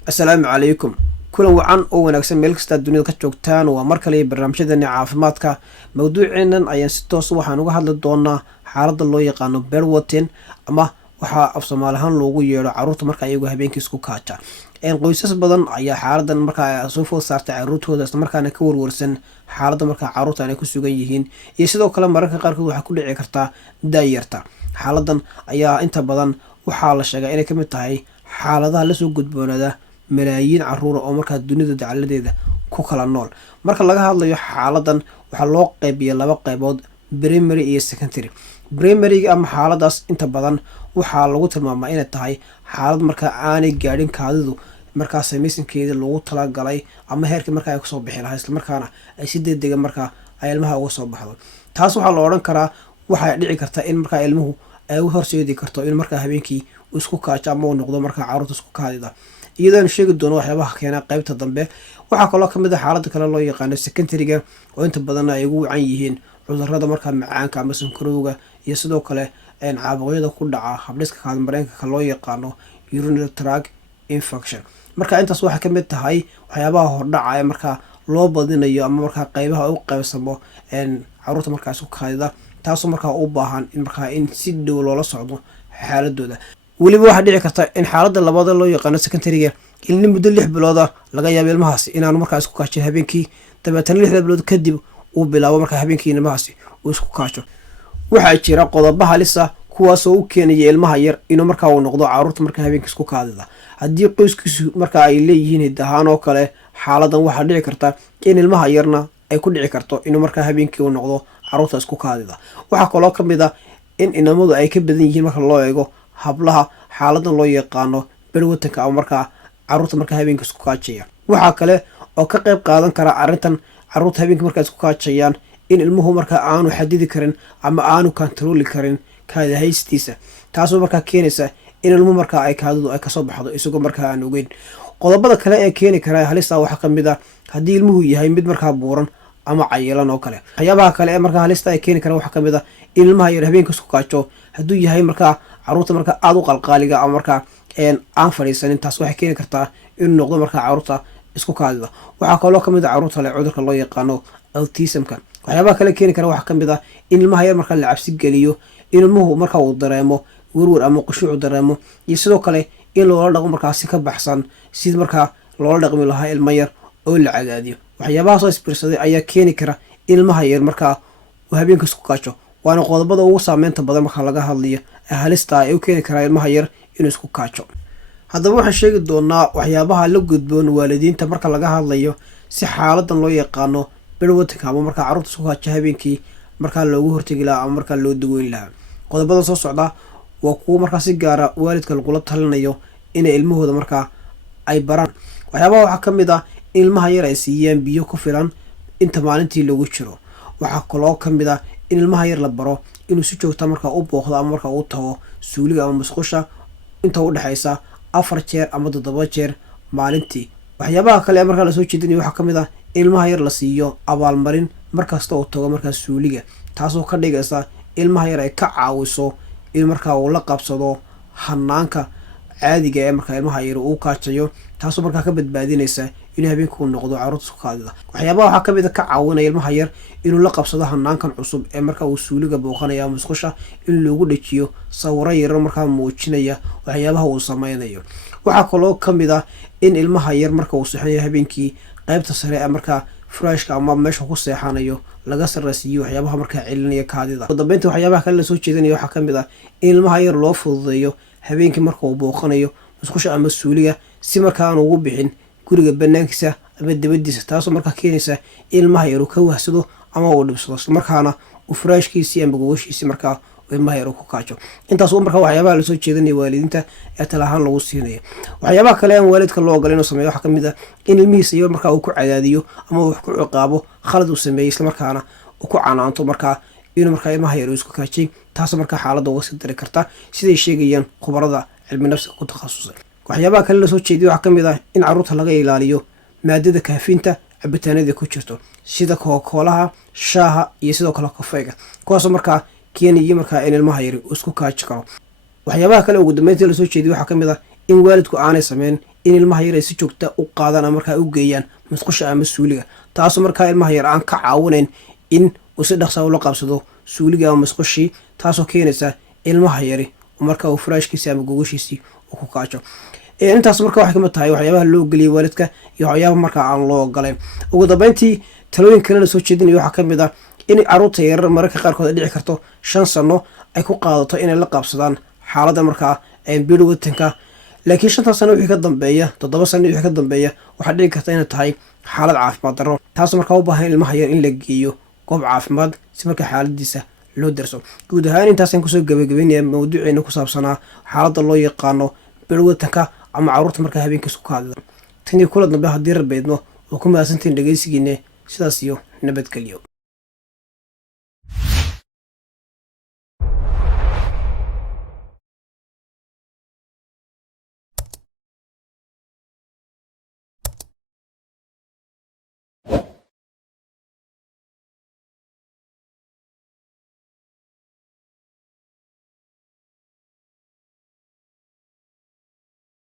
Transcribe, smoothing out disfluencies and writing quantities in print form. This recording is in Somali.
Assalaamu calaykum. Kulan wacan oo wanaagsan meel kasta dunida ka joogtaan waa mar kale barnaamijyadeena caafimaadka. Mawduuceenan ayaan si toos waxaan uga hadli doonaa xaaladda loo yaqaano bedwetting ama waxa af Soomaali ahaan loogu yeero carruurta marka ayagu habeenkii isku kaaja. Qoysas badan ayaa xaaladdan marka soo food saartay carruurtooda isla markaana ka warwarsan xaaladda marka carruurta ay ku sugan yihiin iyo sidoo kale mararka qaarkood waxa ku dhici kartaa daayarta. Xaaladdan ayaa inta badan waxaa la sheegaa inay ka mid tahay xaaladaha la soo gudboonada malaayiin carruur oo markaa dunida dacaladeeda ku kala nool. Marka laga hadlayo xaaladdan waxaa loo qaybiyaa laba qaybood, primary iyo secondary. Primary ama xaaladaas inta badan waxaa lagu tilmaamaa inay tahay xaalad markaa aanay gaadhin kaadidu markaa samaysankeeda loogu talagalay ama heerkii markaa ay kasoo bixi lahaa isla markaana ay si degdega markaa ay ilmaha uga soo baxdo. Taas waxaa la odhan karaa waxay dhici karta in markaa ilmuhu ay u horseedi karto in markaa habeenkii uu isku kaajo ama uu noqdo markaa carruurta isku kaadida. Iyadoo sheegi doono waxyaabaha keena qaybta dambe. Waxaa kaloo ka mid ah xaaladda kale loo yaqaano secondary-ga oo inta badan ay ugu wacan yihiin cudurrada markaa macaanka ama sonkorowga iyo sidoo kale caabuqyada ku dhaca habdhiska kaadimareenka loo yaqaano urinary tract infection. Marka intaas waxay ka mid tahay waxyaabaha hordhaca markaa loo badinayo ama markaa qaybaha u qaybsamo carruurta markaa isku kaadida, taasoo markaa u baahan in markaa in si dhow loola socdo xaaladooda. weliba waxaa dhici karta in xaaladda labada loo yaqaano secondary-ga ilni muddo 6 bilooda laga yaabo ilmahaasi inaanu markaa isku kaajin habeenkii, dabeetana 6 bilood kadib uu bilaabo markaa habeenkii ilmahaasi uu isku kaajo. Waxaa jira qodobo halis ah kuwaasoo u keenaya ilmaha yar inuu markaa uu noqdo carruurta markaa habeenkii isku kaadida. Haddii qoyskiisu markaa ay leeyihiin hidahaan oo kale, xaaladdan waxaa dhici karta in ilmaha yarna ay ku dhici karto inuu markaa habeenkii uu noqdo carruurta isku kaadida. Waxaa kaloo ka mid ah in inamadu ay ka badan yihiin marka loo eego hablaha xaaladdan loo yaqaano bedwetting ama markaa carruurta markaa habeenkii isku kaajaya. Waxaa kale oo ka qayb qaadan kara arrintan carruurta habeenkii markaa isku kaajayaan in ilmuhu markaa aanu xadidi karin ama aanu kantarooli karin kaadi haystiisa, taasoo markaa keenaysa in ilmuhu markaa ay kaadidu ay kasoo baxdo isagoo markaa aan ogeyn. Qodobada kale ee keeni kara halista waxaa ka mid ah haddii ilmuhu yahay mid markaa buuran ama cayilan oo kale. waxyaabaha kale ee markaa halista ay keeni kara waxaa ka mid ah in ilmaha yar habeenkii isku kaajo hadduu yahay markaa carruurta markaa aada u qalqaaliga ama markaa aan fadhiisanin. Taas waxay keeni kartaa inuu noqdo markaa carruurta isku kaadida. Waxaa kaloo ka mid ah carruurta leh cudurka loo yaqaano autismka. waxyaabaha kale keeni kara waxaa ka mid ah in ilmaha yar markaa la cabsi geliyo, in ilmuhu markaa uu dareemo werwer ama qushuuc dareemo, iyo sidoo kale in loola dhaqmo markaa si ka baxsan sidii markaa loola dhaqmi lahaa ilmo yar oo la cadaadiyo. waxyaabahaasoo isbiirsaday ayaa keeni kara in ilmaha yar markaa uu habeenkii isku kaajo, waana qodobada ugu saameynta badan marka laga hadlayo ee halista ay u keeni karaa ilmaha yar inuu isku kaajo. Haddaba waxaan sheegi doonaa waxyaabaha la gudboon waalidiinta marka laga hadlayo si xaaladdan loo yaqaano bedwetting ama markaa carruurta isku kaajo habeenkii markaa loogu hortegi lahaa ama markaa loo daweyn lahaa. Qodobada soo socda waa kuwo markaa si gaara waalidka lagula talinayo inay ilmahooda markaa ay baraan. waxyaabaha waxaa ka mid ah in ilmaha yar ay siiyaan biyo ku filan inta maalintii lagu jiro. waxaa kaloo ka mid ah in ilmaha yar la baro inuu si joogta markaa u booqdo ama markaa u tago suuliga ama musqusha inta u dhexaysa 4 jeer ama 7 jeer maalintii. waxyaabaha kale ee markaa lasoo jeedinayo waxaa ka mid ah in ilmaha yar la siiyo abaalmarin markasta uu tago markaa suuliga, taasoo ka dhigaysa ilmaha yar ay ka caawiso in markaa uu la qabsado hanaanka caadiga ee markaa ilmaha yar uu kaajayo, taasoo markaa ka badbaadinaysa inuu habeenkii uu noqdo carruurta isku kaadida. waxyaabaha waxaa ka mid ah ka caawinaya ilmaha yar inuu la qabsado hanaankan cusub ee markaa uu suuliga booqanaya musqusha in loogu dhajiyo sawiro yar markaa muujinaya waxyaabaha uu sameynayo. waxaa kaloo ka mid ah in ilmaha yar marka uu seexanayo habeenkii qaybta sare ee markaa furaashka ama meesha ku seexanayo laga sarraysiiyo waxyaabaha markaa celinaya kaadida. ugu dambeyntii waxyaabaha kale lasoo jeedinaya waxaa ka mid ah in ilmaha yar loo fududeeyo habeenkii marka uu booqanayo musqusha ama suuliga si markaa aan ugu bixin guriga banaankiisa ama dabadiisa, taasoo markaa keenaysa in ilmaha yar uu ka wahsado ama uu dhibsado isla markaana uu furaashkiisii ama gogoshiisii markaa ilmaha yar uu ku kaajo. intaas markaa waxyaabaha lasoo jeedinaya waalidiinta ee tala ahaan lagu siinaya. waxyaabaha kale aan waalidka loo ogolay inuu sameeyo waxaa ka mid ah in ilmihiisa yar markaa uu ku cadaadiyo ama wax ku ciqaabo khalad uu sameeyey isla markaana uu ku canaanto markaa inuu markaa ilmaha yar uu isku kaajay, taasoo markaa xaaladda uga sii dari karta siday sheegayaan khubarada cilmi nafsiga ku takhasusay. waxyaabaha kale lasoo jeediyo waxaa ka mid ah in carruurta laga ilaaliyo maadada kaafinta cabitaanada ku jirto sida koolaha, shaaha iyo sidoo kale kafeega, kuwaasoo markaa keenaya markaa in ilmaha yar uu isku kaaji karo. waxyaabaha kale ugu dambeyntii lasoo jeediyo waxaa ka mid ah in waalidku aanay sameyn in ilmaha yar ay si joogta u qaadaan markaa u geeyaan musqusha ama suuliga, taasoo markaa ilmaha yar aan ka caawinayn in uu si dhaqsaa ula qabsado suuliga ama musqushii, taasoo keenaysa ilmaha yari markaa uu furaashkiisi ama gogashiisii uu ku kaajo. intaas marka waxay kamid tahay waxyaabaha loo geliyay waalidka iyo waxyaabaha markaa aan loo ogolayn. ugu dambeyntii talooyin kale la soo jeedinayo waxaa kamid ah in caruurta yarar mararka qaarkood ay dhici karto 5 sano ay ku qaadato inay la qabsadaan xaaladda markaa bedwettingka, laakiin 5 sano wixii ka dambeeya 7 sano wixii ka dambeeya waxaa dhici karta inay tahay xaalad caafimaad darro, taas markaa u baahan ilmaha yar in la geeyo goob caafimaad si markaa xaaladiisa loo darso. guud ahaan intaasaan kusoo gabagabeynaya mawduuceena ku saabsanaa xaaladda loo yaqaano bedwettingka ama caruurta markaa habeenkiis ku kaadida. tan iyo kula dambe haddii rabeydno oo ku mahadsantiin dhegeysigiine, sidaas iyo nabadgelyo.